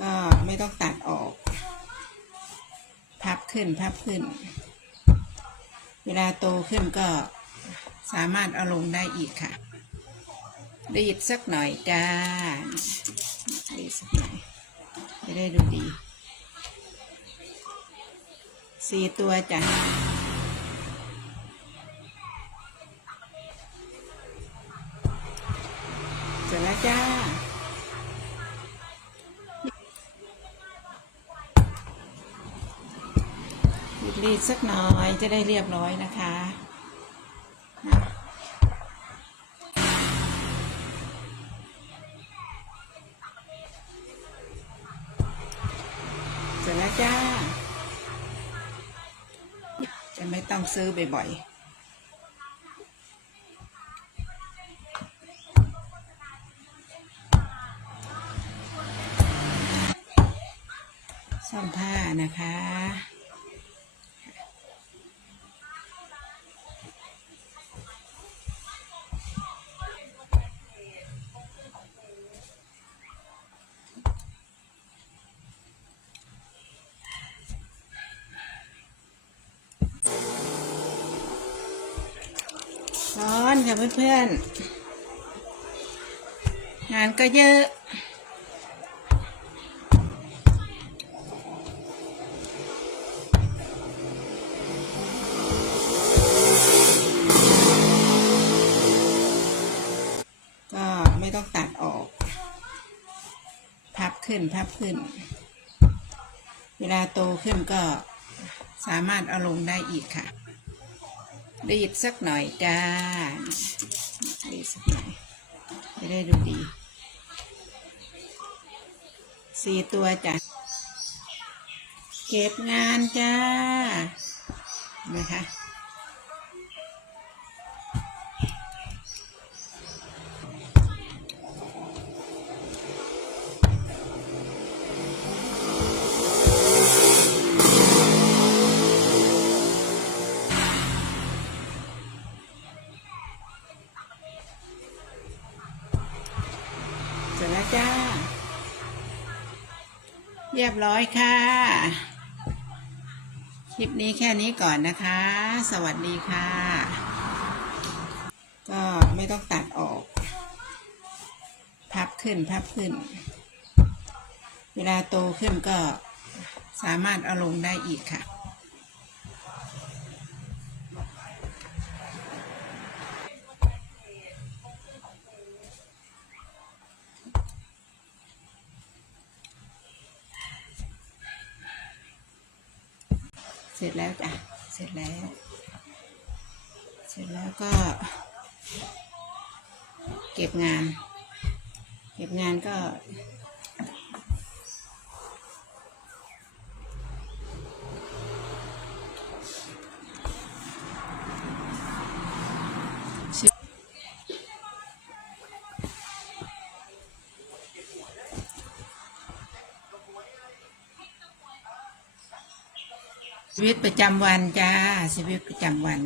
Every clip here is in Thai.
ก็ไม่ต้องตัดออก พับขึ้นพับขึ้น เวลาโตขึ้นก็สามารถเอาลงได้อีกค่ะ รีดสักหน่อยจ้ารีดสักหน่อยจะได้ดูดีสี่ตัวจ้ะ รีดสักน่อยจะได้เรียบร้อยนะคะนะเสร็จแล้วจ้า จะไม่ต้องซื้อบ่อยๆซ่อมผ้านะคะ ค่ะเพื่อนๆ งานก็เยอะก็ไม่ต้องตัดออก พับขึ้นพับขึ้น เวลาโตขึ้นก็สามารถเอาลงได้อีกค่ะ รีดสักหน่อยจ้ารีดสักหน่อยจะได้ดูดีสี่ตัวจ้ะเก็บงานจ้าเห็นะคะ จ้า เรียบร้อยค่ะ คลิปนี้แค่นี้ก่อนนะคะ สวัสดีค่ะ ก็ไม่ต้องตัดออก พับขึ้นพับขึ้น เวลาโตขึ้นก็สามารถเอาลงได้อีกค่ะ เสร็จแล้วจ้ะ เสร็จแล้ว เสร็จแล้วก็ เก็บงาน เก็บงานก็ ชีวิตประจำวันจ้าชีวิตประจำวัน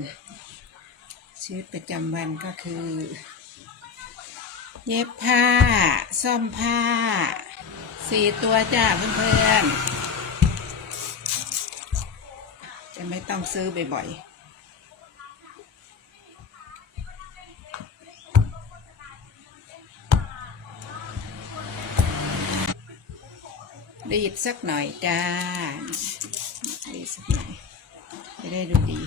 ชีวิตประจำวันก็คือ เย็บผ้า ซ่อมผ้าสี่ตัวจ้าเพื่อนๆจะไม่ต้องซื้อบ่อยๆรีดสักหน่อยจ้ารีดสักหน่อย ได้ดูดี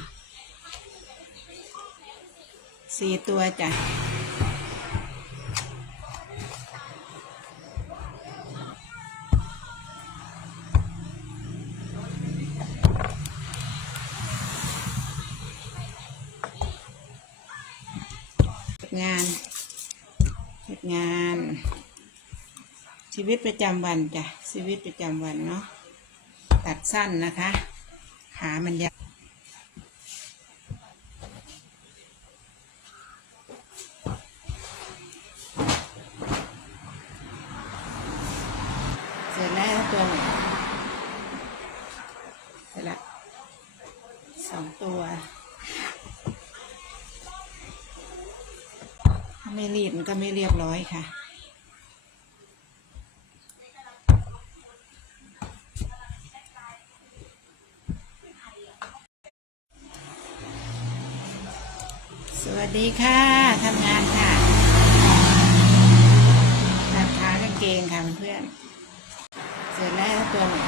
สี่ตัวจ้ะงานเก็บงาน ชีวิตประจำวันจ้ะชีวิตประจำวันเนาะตัดสั้นนะคะ ขามันยาว ไม่รีดมันก็ไม่เรียบร้อยค่ะ สวัสดีค่ะทำงานค่ะตัดขากางเกงค่ะเพื่อนเสร็จแล้วตัวหนึ่ง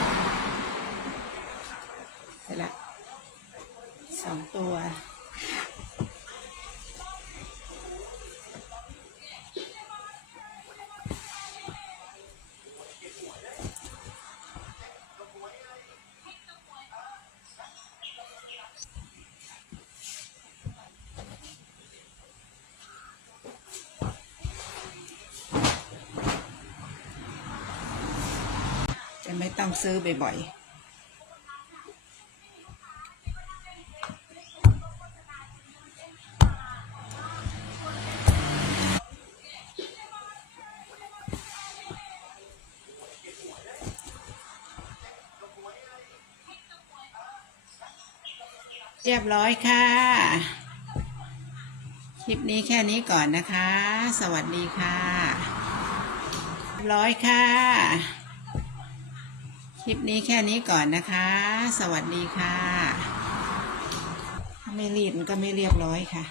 ไม่ต้องซื้อบ่อยๆเรียบร้อยค่ะ คลิปนี้แค่นี้ก่อนนะคะ สวัสดีค่ะ ร้อยค่ะ ลิปนี้แค่นี้ก่อนนะคะ สวัสดีค่ะ ถ้าไม่รีบมันก็ไม่เรียบร้อยค่ะ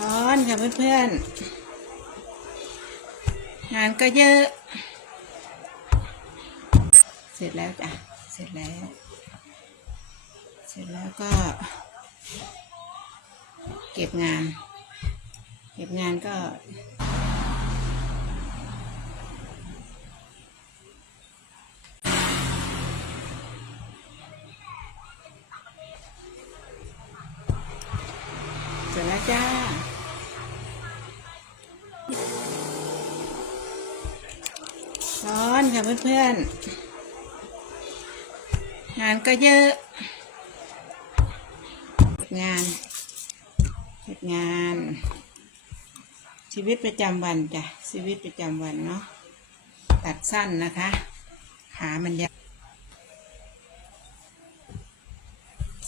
ร้อนค่ะเพื่อนๆ งานก็เยอะ เสร็จแล้วจ้ะ เสร็จแล้ว เสร็จแล้วก็ เก็บงาน เก็บงานก็ เสร็จแล้วจ้าร้อนค่ะเพื่อนๆ งานก็เยอะ งานเก็จงาน ชีวิตประจำวันจ้ะชีวิตประจำวันเนาะตัดสั้นนะคะ ขามันยาว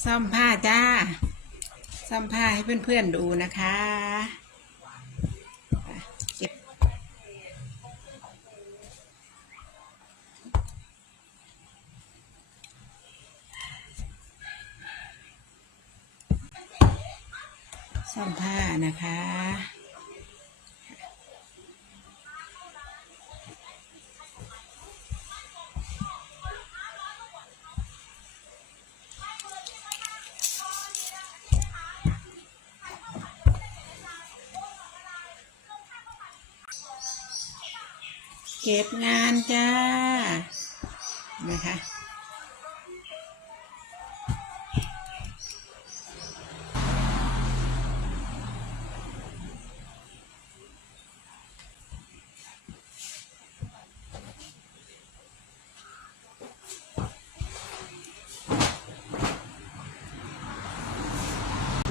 ซ่อมผ้าจ้าซ่อมผ้าให้เพื่อนๆดูนะคะ ซ่อมผ้านะคะ เก็บงานจ้านะคะ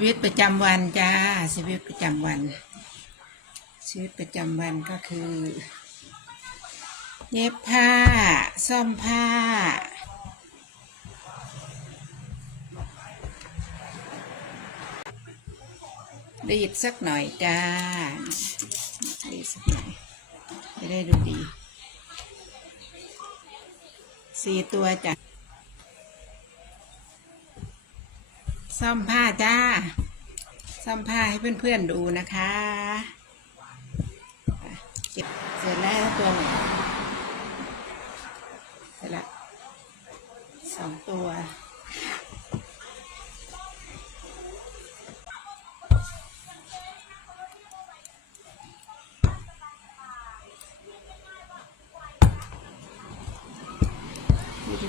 วิตประจำวันจ้าชีวิตประจำวัน ชีวิตประจำวันก็คือ เย็บผ้า ซ่อมผ้า รีดสักหน่อยจ้ารีดสักหน่อยจะได้ดูดีสี่ตัวจ้ะ ซ่อมผ้าจ้า ซ่อมผ้าให้เพื่อนๆดูนะคะเก็บเสร็จแล้วตัวหนึ่งเสร็จละสองตัว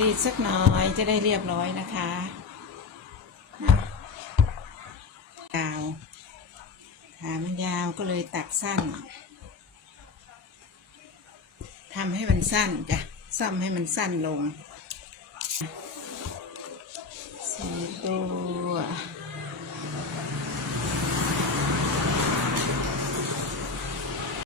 รีดสักหน่อยจะได้เรียบร้อยนะคะามันยาวก็เลยตัดสั้นทำให้มันสั้นจ้ะซ่อมให้มันสั้นลงสีตัว